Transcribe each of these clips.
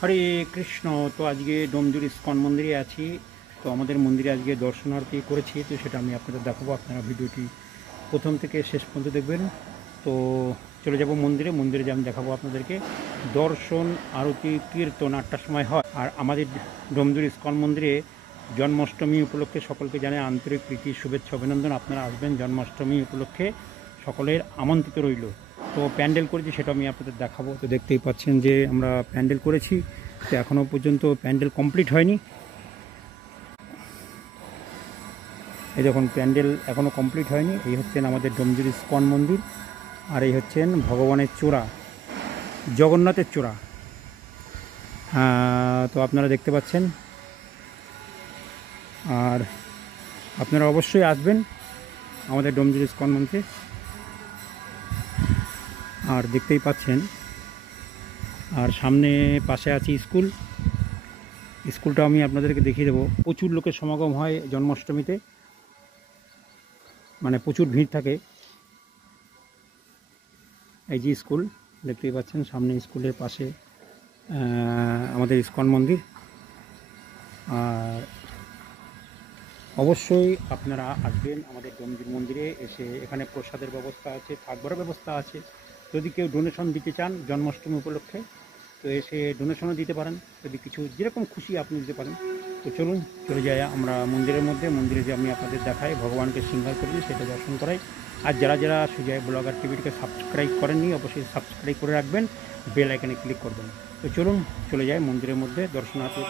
হরে কৃষ্ণ। তো আজকে ডোমজুর ইস্কন মন্দিরে আছি। তো আমাদের মন্দিরে আজকে দর্শনার্থী করেছি, তো সেটা আমি আপনাদের দেখাবো। আপনারা ভিডিওটি প্রথম থেকে শেষ পর্যন্ত দেখবেন। তো চলে যাব মন্দিরে। মন্দিরে যে আমি দেখাবো আপনাদেরকে দর্শন, আরতি, কীর্তন 8টার সময় হয়। আর আমাদের ডোমজুর ইস্কন মন্দিরে জন্মাষ্টমী উপলক্ষে সকলকে জানাই আন্তরিক প্রীতি, শুভেচ্ছা, অভিনন্দন। আপনারা আসবেন জন্মাষ্টমী উপলক্ষে, সকলের আমন্ত্রিত রইল। তো প্যান্ডেল করেছি, সেটা আমি আপনাদের দেখাবো। তো দেখতেই পাচ্ছেন যে আমরা প্যান্ডেল করেছি, তো এখনও পর্যন্ত প্যান্ডেল কমপ্লিট হয়নি। এই দেখুন, প্যান্ডেল এখনও কমপ্লিট হয়নি। এই হচ্ছেন আমাদের ডোমজুর ইস্কন মন্দির, আর এই হচ্ছেন ভগবানের চূড়া, জগন্নাথের চূড়া। তো আপনারা দেখতে পাচ্ছেন, আর আপনারা অবশ্যই আসবেন আমাদের ডোমজুর ইস্কন মন্দিরে। আর দেখতেই পাচ্ছেন, আর সামনে পাশে আছে স্কুলটা আমি আপনাদেরকে দেখিয়ে দেবো। প্রচুর লোকের সমাগম হয় জন্মাষ্টমীতে, মানে প্রচুর ভিড় থাকে। এই যে স্কুল দেখতেই পাচ্ছেন, সামনে স্কুলের পাশে আমাদের ইস্কন মন্দির। আর অবশ্যই আপনারা আসবেন আমাদের ডোমজুর মন্দিরে। এসে এখানে প্রসাদের ব্যবস্থা আছে, থাকবার ব্যবস্থা আছে। যদি কেউ ডোনেশন দিতে চান জন্মাষ্টমী উপলক্ষে, তো এসে ডোনেশনও দিতে পারেন। যদি কিছু যেরকম খুশি আপনি দিতে পারেন। তো চলুন চলে যাই আমরা মন্দিরের মধ্যে। মন্দিরে যে আমি আপনাদের দেখাই, ভগবানকে শৃঙ্গার করি, সেটা দর্শন করাই। আর যারা সুজয় ব্লগার টিভিটিকে সাবস্ক্রাইব করেননি, অবশ্যই সাবস্ক্রাইব করে রাখবেন, বেল আইকনে ক্লিক করবেন। তো চলুন চলে যাই মন্দিরের মধ্যে দর্শনার্থী।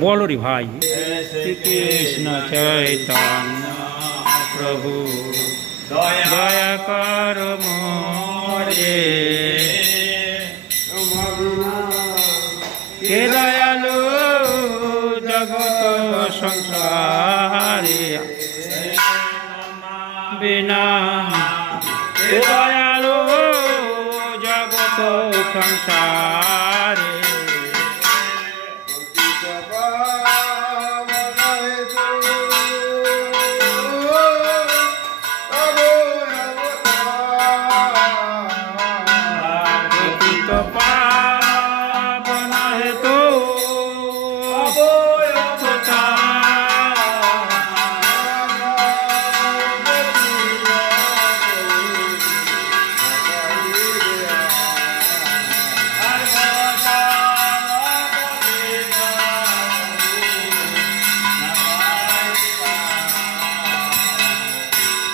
बोलो रे भाई। श्री कृष्ण चैतन्य प्रभु दया कर मोरे, के दयालु जगत संसारे बिना, के दयालु जगत संसारे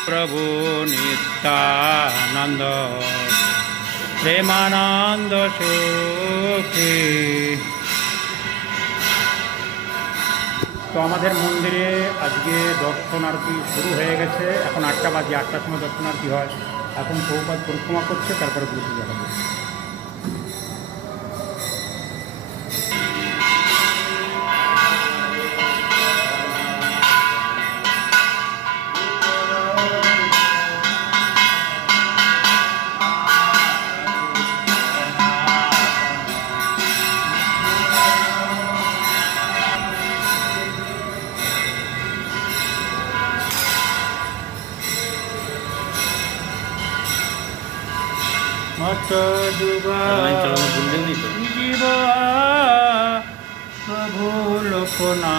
प्रभु नित्यानंद प्रेमानंद सुखी। তো আমাদের মন্দিরে আজকে দর্শনার্থী শুরু হয়ে গেছে। এখন 8টা বাজে, 8টার সময় দর্শনার্থী হয়। এখন প্রভুপাদ পরিক্রমা করছে, তারপরে গুরু পূজা হবে। মত যুগ জীব না।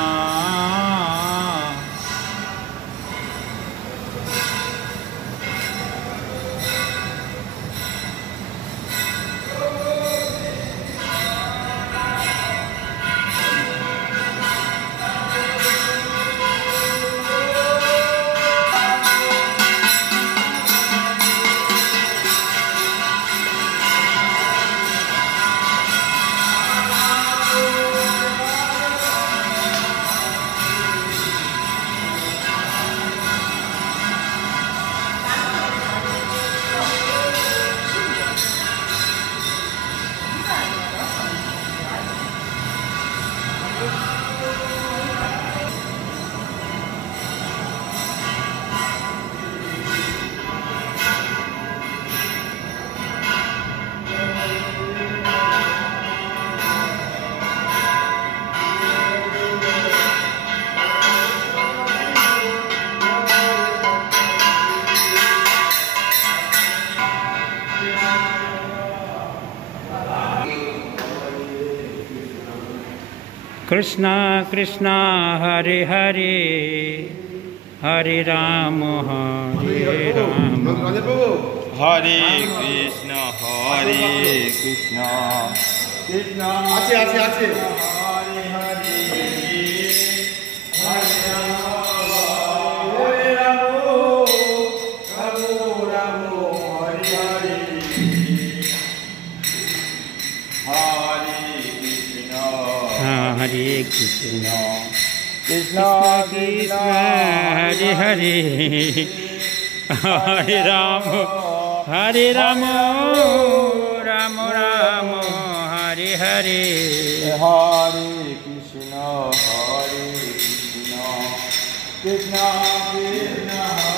कृष्णा कृष्णा हरे हरे, हरे राम हरे राम, हरे कृष्ण कृष्ण आछे आछे आछे हरे हरे, हरे राम राम हरे हरे, हरे कृष्ण कृष्ण कृष्ण हरे हरे, हरे राम राम राम हरे हरे, हरे कृष्ण कृष्ण कृष्ण